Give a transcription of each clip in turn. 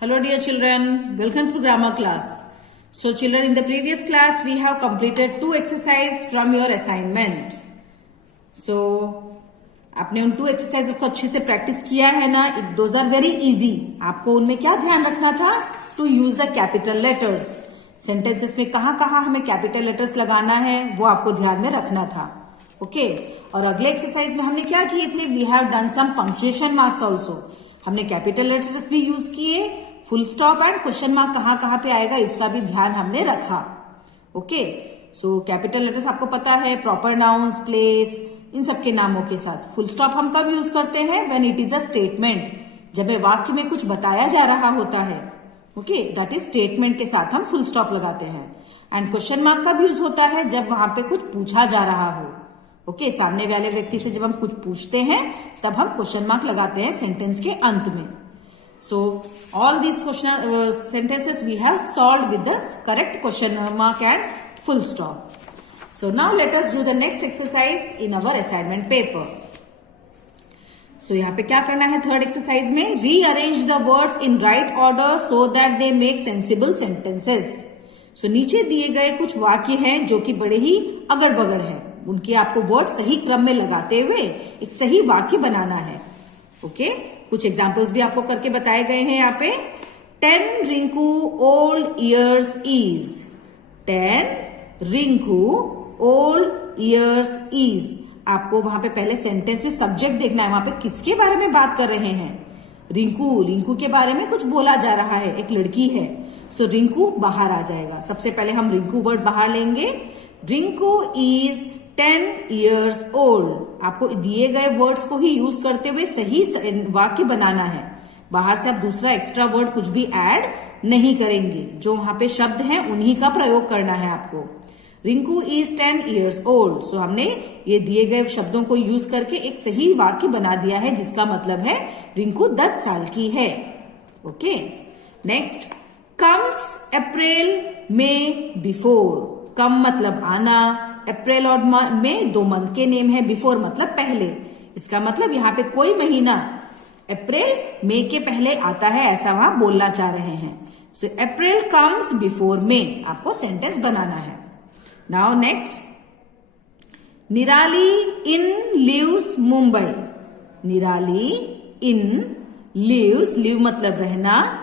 Hello dear children, welcome to grammar class. So children, in the previous class we have completed 2 exercises from your assignment. So आपने उन 2 exercises को अच्छे से practice किया है ना. Those are very easy. आपको उनमें क्या ध्यान रखना था? To use the capital letters. Sentences में कहाँ कहाँ हमें capital letters लगाना है वो आपको ध्यान में रखना था. Okay? और अगले एक्सरसाइज में हमने क्या किए थे? We have done some punctuation marks also. हमने कैपिटल लेटर्स भी यूज किए, full stop and question mark कहाँ कहाँ पे आएगा इसका भी ध्यान हमने रखा. ओके, सो कैपिटल लेटर्स आपको पता है, प्रॉपर नाउन्स, प्लेस, इन सबके नामों के साथ. फुल स्टॉप हम कब यूज करते हैं? When it is a statement, जब वाक्य में कुछ बताया जा रहा होता है. ओके, दैट इज स्टेटमेंट के साथ हम फुल स्टॉप लगाते हैं. एंड क्वेश्चन मार्क कब यूज होता है? जब वहां पे कुछ पूछा जा रहा हो. ओके, सामने वाले व्यक्ति से जब हम कुछ पूछते हैं तब हम क्वेश्चन मार्क लगाते हैं सेंटेंस के अंत में. So all these question sentences we have solved with the correct question mark and full stop. So now let us do the next exercise in our assignment paper. So यहाँ पे क्या करना है? थर्ड एक्सरसाइज में rearrange the words in right order so that they make sensible sentences. So नीचे दिए गए कुछ वाक्य हैं जो कि बड़े ही अगड़ बगड़ है, उनके आपको वर्ड सही क्रम में लगाते हुए एक सही वाक्य बनाना है. ओके, कुछ एग्जांपल्स भी आपको करके बताए गए हैं यहाँ पे. 10 Rinku old years is. 10 Rinku old years is. आपको वहां पे पहले सेंटेंस में सब्जेक्ट देखना है, वहां पे किसके बारे में बात कर रहे हैं? रिंकू. रिंकू के बारे में कुछ बोला जा रहा है, एक लड़की है. सो रिंकू बाहर आ जाएगा. सबसे पहले हम रिंकू वर्ड बाहर लेंगे. Rinku is 10 years old. आपको दिए गए वर्ड्स को ही यूज करते हुए सही वाक्य बनाना है. बाहर से आप दूसरा एक्स्ट्रा वर्ड कुछ भी ऐड नहीं करेंगे. जो वहां पे शब्द हैं उन्हीं का प्रयोग करना है आपको. Rinku is 10 years old. सो हमने ये दिए गए शब्दों को यूज करके एक सही वाक्य बना दिया है, जिसका मतलब है रिंकू 10 साल की है. Okay, next. कम्स अप्रैल में बिफोर. कम मतलब आना, अप्रैल और में 2 मंथ के नेम है, बिफोर मतलब पहले. इसका मतलब यहाँ पे कोई महीना अप्रैल मई के पहले आता है, ऐसा वहां बोलना चाह रहे हैं. सो अप्रैल कम्स बिफोर मई, आपको सेंटेंस बनाना है. Now next. निराली इन लिव्स मुंबई. निराली इन लिव्स, लिव मतलब रहना,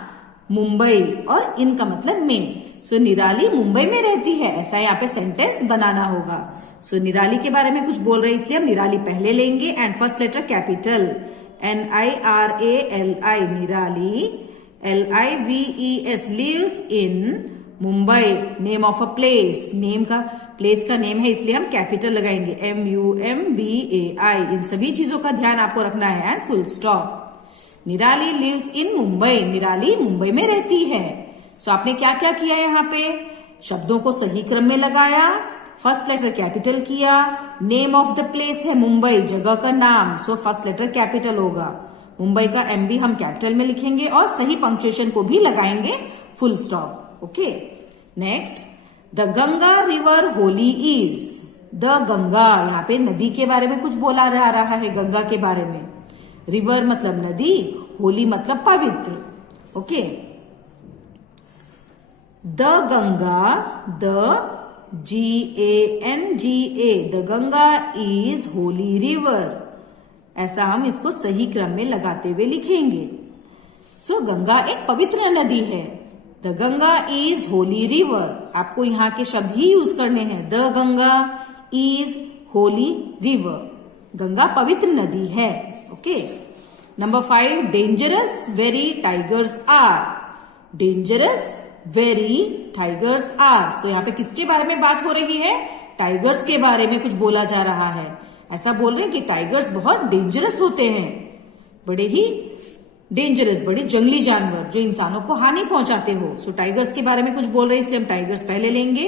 मुंबई और इन का मतलब में. सो निराली मुंबई में रहती है, ऐसा यहाँ पे सेंटेंस बनाना होगा. सो निराली के बारे में कुछ बोल रहे हैं, इसलिए हम निराली पहले लेंगे and first letter capital NIRALI. Nirali LIVES lives in Mumbai. Name of a place, name का प्लेस का नेम है, इसलिए हम कैपिटल लगाएंगे MUMBAI. इन सभी चीजों का ध्यान आपको रखना है एंड फुल स्टॉप. निराली लिव्स इन मुंबई. निराली मुंबई में रहती है. सो आपने क्या क्या किया यहाँ पे? शब्दों को सही क्रम में लगाया, फर्स्ट लेटर कैपिटल किया, नेम ऑफ द प्लेस है मुंबई, जगह का नाम, सो फर्स्ट लेटर कैपिटल होगा. मुंबई का MB हम कैपिटल में लिखेंगे और सही पंक्चुएशन को भी लगाएंगे, full stop. Okay, next. The Ganga river Holi is. The Ganga, यहाँ पे नदी के बारे में कुछ बोला जा रहा है, गंगा के बारे में. रिवर मतलब नदी, होली मतलब पवित्र. Okay, the Ganga, the GANGA, the Ganga is holy river. ऐसा हम इसको सही क्रम में लगाते हुए लिखेंगे. सो गंगा एक पवित्र नदी है. The Ganga is holy river. आपको यहाँ के शब्द ही यूज करने हैं. The Ganga is holy river. Ganga पवित्र नदी है. Okay, number 5. Dangerous very tigers are. Dangerous very tigers are. So यहाँ पे किसके बारे में बात हो रही है? टाइगर्स के बारे में कुछ बोला जा रहा है. ऐसा बोल रहे हैं कि टाइगर्स बहुत डेंजरस होते हैं, बड़े ही डेंजरस, बड़े जंगली जानवर जो इंसानों को हानि पहुंचाते हो. सो टाइगर्स के बारे में कुछ बोल रहे हैं, इसलिए हम टाइगर्स पहले लेंगे.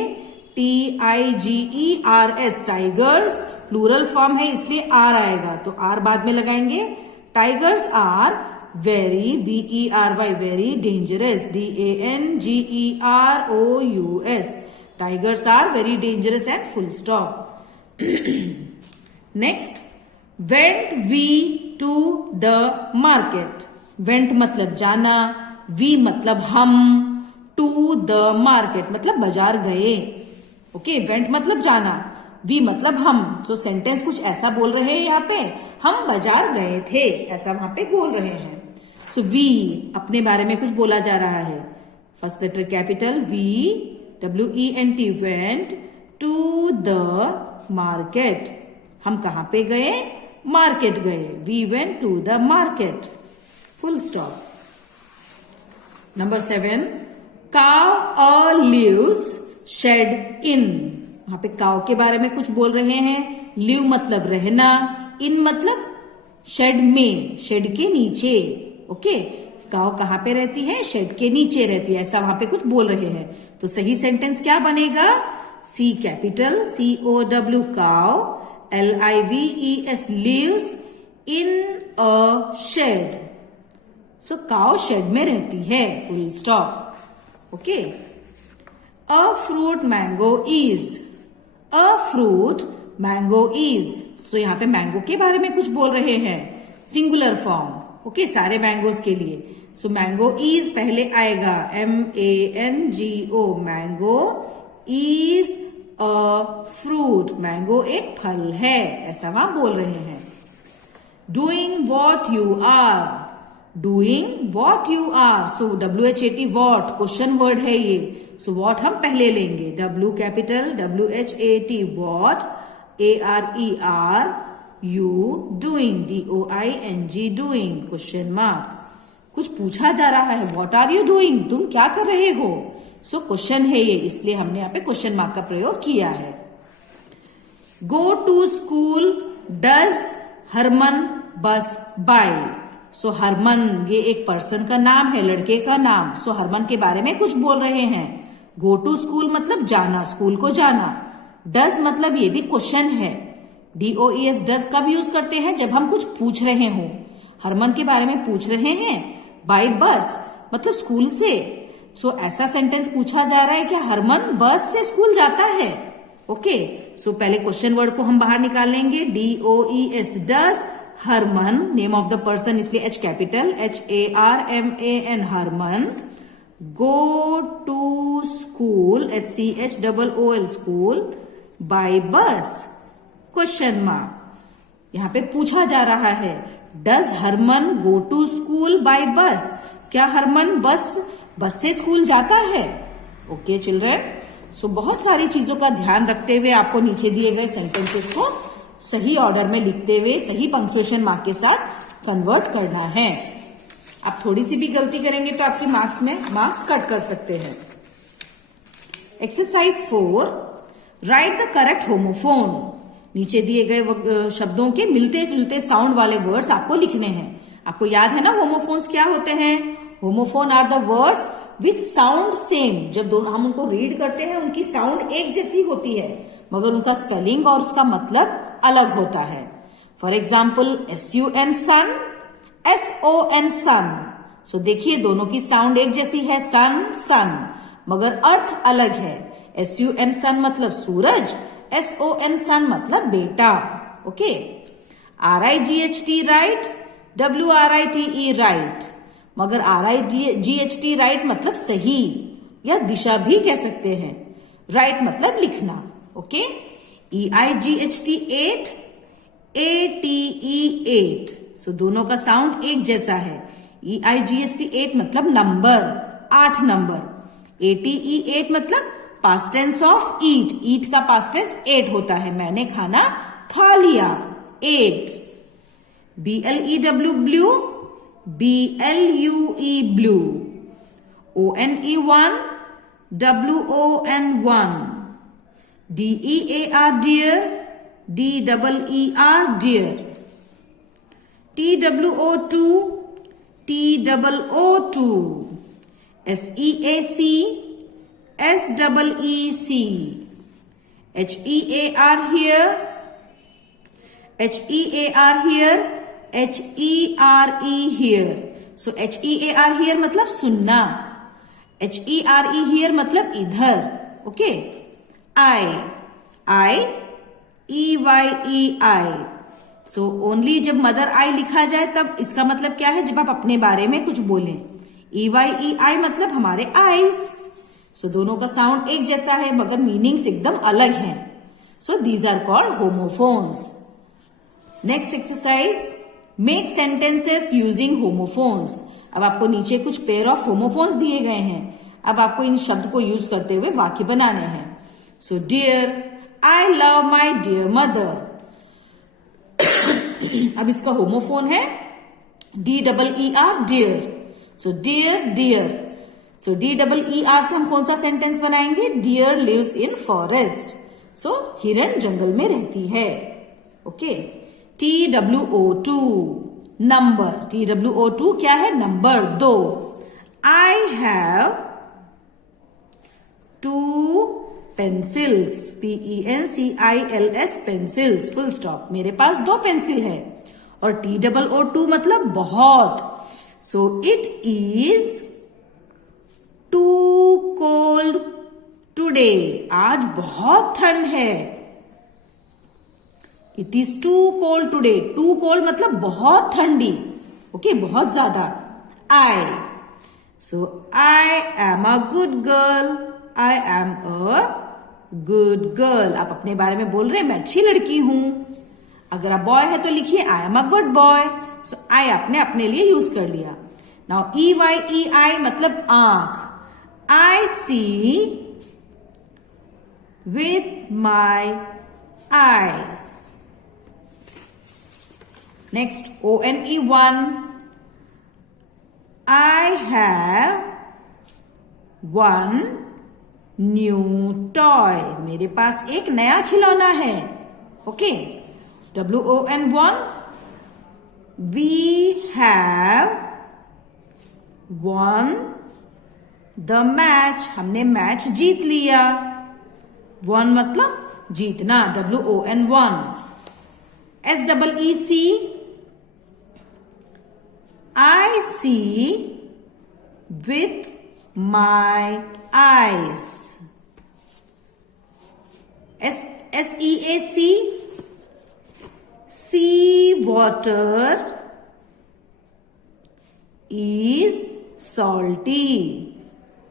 TIGERS, टाइगर्स प्लूरल फॉर्म है इसलिए आर आएगा, तो आर बाद में लगाएंगे. Tigers are very, VERY, very dangerous, DANGEROUS. Tigers are very dangerous and full stop. Next. Went we to the market. Went मतलब जाना, वी मतलब हम, टू द मार्केट मतलब बाजार गए। ओके, वेंट मतलब जाना, वी मतलब हम। तो सेंटेंस कुछ ऐसा बोल रहे हैं यहाँ पे, हम बाजार गए थे, ऐसा वहां पे बोल रहे हैं। सो वी अपने बारे में कुछ बोला जा रहा है। First letter capital we, WENT, went to the market. हम कहां पे गए? मार्केट गए। We went to the market, full stop. Number 7, cow a lives shade इन। वहां पे काव के बारे में कुछ बोल रहे हैं। लिव मतलब रहना, इन मतलब शेड में, शेड के नीचे। ओके, काव कहां पे रहती है? शेड के नीचे रहती है, ऐसा वहां पे कुछ बोल रहे हैं। तो सही सेंटेंस क्या बनेगा? C capital COW, cow, LIVES, lives in a shed. So cow shed में रहती है, full stop. Okay, a fruit mango is, a fruit mango is. So यहाँ पे मैंगो के बारे में कुछ बोल रहे हैं, सिंगुलर फॉर्म। ओके, सारे मैंगोज के लिए। सो मैंगो इज पहले आएगा, MANGO, mango is a fruit, mango एक फल है, ऐसा वहां बोल रहे हैं। Doing what you are, doing what you are. So WHAT what question word है ये। सो वॉट हम पहले लेंगे, W capital WHAT what, ARER, you, doing, DOING, doing, question mark. कुछ पूछा जा रहा है, व्हाट आर यू डूइंग, तुम क्या कर रहे हो। सो क्वेश्चन है ये, इसलिए हमने यहाँ पे क्वेश्चन मार्क का प्रयोग किया है। Go to school does Harman bus by. सो हरमन ये एक पर्सन का नाम है, लड़के का नाम। सो हरमन के बारे में कुछ बोल रहे हैं। गो टू स्कूल मतलब जाना, स्कूल को जाना। डज मतलब ये भी क्वेश्चन है। DOES डज कब यूज करते हैं? जब हम कुछ पूछ रहे हो। हरमन के बारे में पूछ रहे हैं, बाय बस मतलब स्कूल से। सो ऐसा सेंटेंस पूछा जा रहा है कि हरमन बस से स्कूल जाता है। ओके, सो पहले क्वेश्चन वर्ड को हम बाहर निकालेंगे। DOES does Harman, name of the person इसलिए H capital, HARMAN, Harman. Go to school, SCHOOL, school, by bus, question mark. यहां पे पूछा जा रहा है, does Harman go to school by bus. क्या हरमन बस से स्कूल जाता है? ओके चिल्ड्रन, सो बहुत सारी चीजों का ध्यान रखते हुए आपको नीचे दिए गए सेंटेंसेस को सही ऑर्डर में लिखते हुए सही पंक्चुएशन मार्क के साथ कन्वर्ट करना है। आप थोड़ी सी भी गलती करेंगे तो आपकी मार्क्स में मार्क्स कट कर सकते हैं। Exercise 4, right the correct homophone. नीचे दिए गए शब्दों के मिलते जुलते साउंड वाले वर्ड्स आपको लिखने हैं। आपको याद है ना होमोफोन्स क्या होते हैं? Homophone are the words which sound same. जब दोनों हम उनको रीड करते हैं उनकी साउंड एक जैसी होती है, मगर उनका स्पेलिंग और उसका मतलब अलग होता है। For example SUN sun, SON son. So देखिए दोनों की साउंड एक जैसी है, सन सन, मगर अर्थ अलग है। SUN सन मतलब सूरज, SON सन मतलब बेटा। Okay, RIGHT right, WRITE right, मगर RIGHT राइट मतलब सही या दिशा भी कह सकते हैं। राइट मतलब लिखना। Okay, EIGHT 8, ATE 8। सो दोनों का साउंड एक जैसा है। EIGHT 8 मतलब नंबर, 8 नंबर। ATE 8 मतलब पास्ट टेंस ऑफ ईट, ईट का पास्ट टेंस 8 होता है, मैंने खाना खा लिया, 8। BLEW blue, BLUE blue. ONE 1, WON 1। DEAR dear, DEER dear। TWO2, TOO2। SEAC, SEEC। HEAR here, HEAR here, HERE here। So HEAR here मतलब सुनना, HERE here मतलब इधर। Okay, I EYEI। So only जब मदर आई लिखा जाए तब इसका मतलब क्या है? जब आप अपने बारे में कुछ बोलें। EYEI मतलब हमारे आईज। सो दोनों का साउंड एक जैसा है मगर मीनिंग्स एकदम अलग हैं। So these are called homophones. Next exercise, make sentences using homophones. अब आपको नीचे कुछ पेयर ऑफ होमोफोन्स दिए गए हैं। अब आपको इन शब्द को यूज करते हुए वाक्य बनाने हैं। So dear, I love my dear mother. अब इसका होमोफोन है DEER, deer. So dear deer, so DEER से हम कौन सा सेंटेंस बनाएंगे? Deer lives in forest. So हिरण जंगल में रहती है। ओके। TWO2 नंबर, TWO2 क्या है? Number 2। I have 2 pencils, PENCILS, pencils, full stop. मेरे पास 2 पेंसिल है। और TOO2 मतलब बहुत। So it is too cold today, आज बहुत ठंड है। It is too cold today, too cold मतलब बहुत ठंडी। ओके, बहुत ज्यादा। I, so I am a good girl, I am a good girl. आप अपने बारे में बोल रहे हैं मैं अच्छी लड़की हूं। अगर आप बॉय है तो लिखिए I am a good boy. So I आपने अपने लिए यूज कर लिया। नाउ EYEI मतलब आंख। I see with my eyes. Next ONE1, I have 1 new toy, मेरे पास एक नया खिलौना है। Okay. WON1, we have won the match, हमने मैच जीत लिया। won मतलब जीतना, WON1। SEEC, I see with my eyes। SEAC, sea water is salty,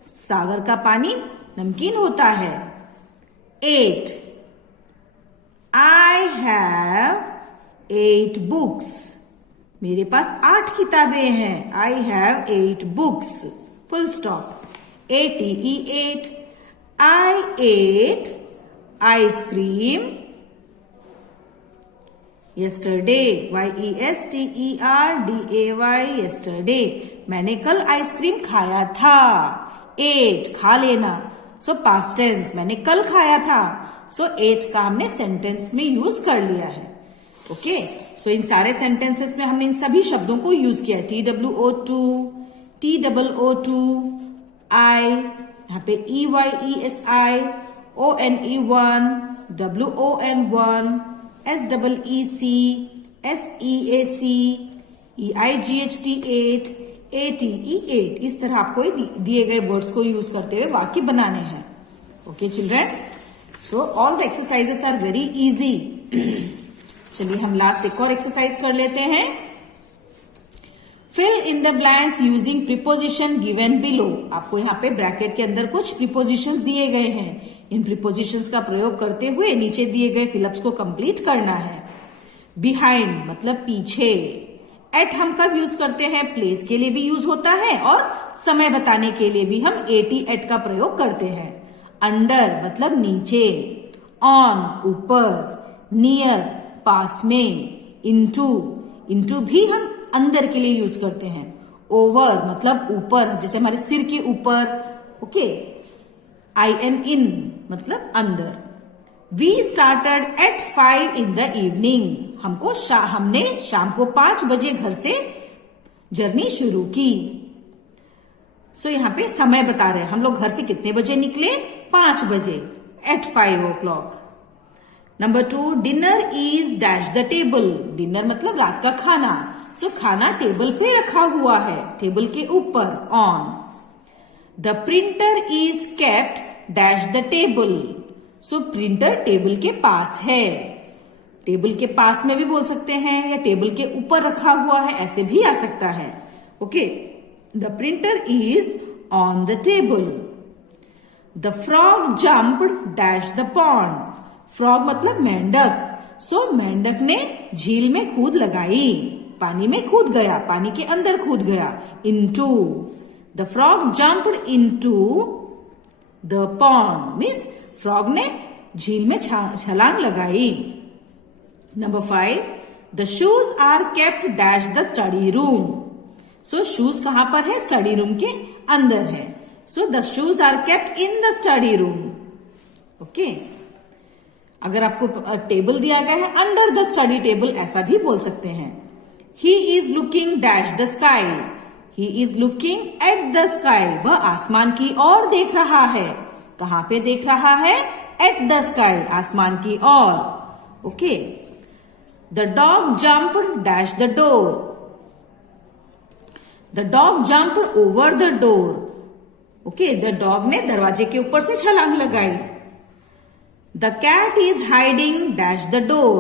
सागर का पानी नमकीन होता है। 8, I have 8 books, मेरे पास 8 किताबें हैं। I have 8 books, full stop। ATE 8, I ate ice cream yesterday, YESTERDAY, yesterday, मैंने कल आइसक्रीम खाया था। 8 खा लेना, सो पास्ट टेंस, मैंने कल खाया था। सो 8 का हमने सेंटेंस में यूज कर लिया है। ओके। सो इन सारे सेंटेंसेस में हमने इन सभी शब्दों को यूज किया है। TWO2, TOO2, I, यहाँ पे EYESI, ONE1, WON1, SEEC, SEAC, EIGHT8, ATE8। इस तरह आपको दिए गए वर्ड्स को यूज करते हुए वाक्य बनाने हैं। Okay children, so all the exercises are very easy. चलिए हम लास्ट एक और एक्सरसाइज कर लेते हैं। Fill in the blanks using preposition given below. आपको यहाँ पे ब्रैकेट के अंदर कुछ प्रीपोजिशंस दिए गए हैं। इन प्रीपोजिशंस का प्रयोग करते हुए नीचे दिए गए फिलअप्स को कंप्लीट करना है। बिहाइंड मतलब पीछे। एट हम कब यूज करते हैं? प्लेस के लिए भी यूज होता है और समय बताने के लिए भी हम एट का प्रयोग करते हैं। अंडर मतलब नीचे। ऑन ऊपर। नियर पास में। इनटू भी हम अंदर के लिए यूज करते हैं। ओवर मतलब ऊपर, जैसे हमारे सिर के ऊपर। ओके। इन मतलब अंदर। We started at 5 in the evening। हमने शाम को 5 बजे घर से जर्नी शुरू की। सो यहाँ पे समय बता रहे हैं, हम लोग घर से कितने बजे निकले? 5 बजे, at 5 o'clock। Number 2, dinner is dash the table. Dinner मतलब रात का खाना। सो खाना टेबल पे रखा हुआ है, टेबल के ऊपर, on. The printer is kept dash the table. So printer table के पास है। टेबल के पास में भी बोल सकते हैं या टेबल के ऊपर रखा हुआ है, ऐसे भी आ सकता है। Okay. The printer is on the table. The frog jumped dash the pond. Frog मतलब मेंढक. So मेंढक ने झील में कूद लगाई, पानी में कूद गया, पानी के अंदर कूद गया. Into. The frog jumped into the pond. Means frog ने झील में छलांग लगाई. Number 5. The shoes are kept dash the study room. So shoes कहां पर है? स्टडी रूम के अंदर है. So the shoes are kept in the study room. Okay. अगर आपको टेबल दिया गया है, अंडर द स्टडी टेबल ऐसा भी बोल सकते हैं. He is looking dash the sky. He is looking at the sky. वह आसमान की ओर देख रहा है. कहां पे देख रहा है? At the sky. आसमान की ओर. Okay. The dog jumped dash the door. The dog jumped over the door. Okay. The dog ने दरवाजे के ऊपर से छलांग लगाई. The cat is hiding dash the door.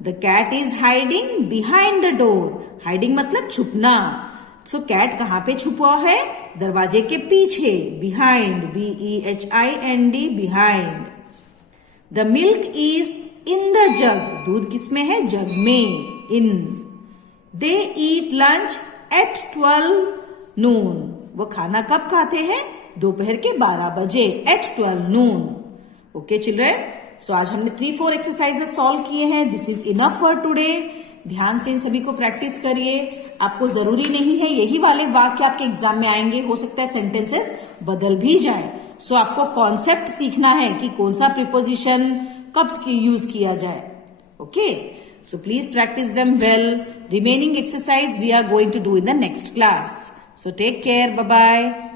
The cat is hiding behind the door. Hiding मतलब छुपना. So cat कहां पे छुपा है? दरवाजे के पीछे. Behind. BEHIND. Behind. The milk is in the jug. दूध किसमें है? जग में. In. They eat lunch at 12 noon. वो खाना कब खाते हैं? दोपहर के 12 बजे. At 12 noon. ओके चिल्ड्रेन, सो आज हमने 3-4 एक्सरसाइजेस सॉल्व किए हैं. This is enough for today. ध्यान से इन सभी को प्रैक्टिस करिए. आपको जरूरी नहीं है यही वाले वाक्य आपके एग्जाम में आएंगे, हो सकता है सेंटेंसेस बदल भी जाए. सो आपको कॉन्सेप्ट सीखना है कि कौन सा प्रीपोजिशन कब यूज किया जाए. Okay, so please practice them well. Remaining exercise we are going to do in the next class. So take care. Bye bye.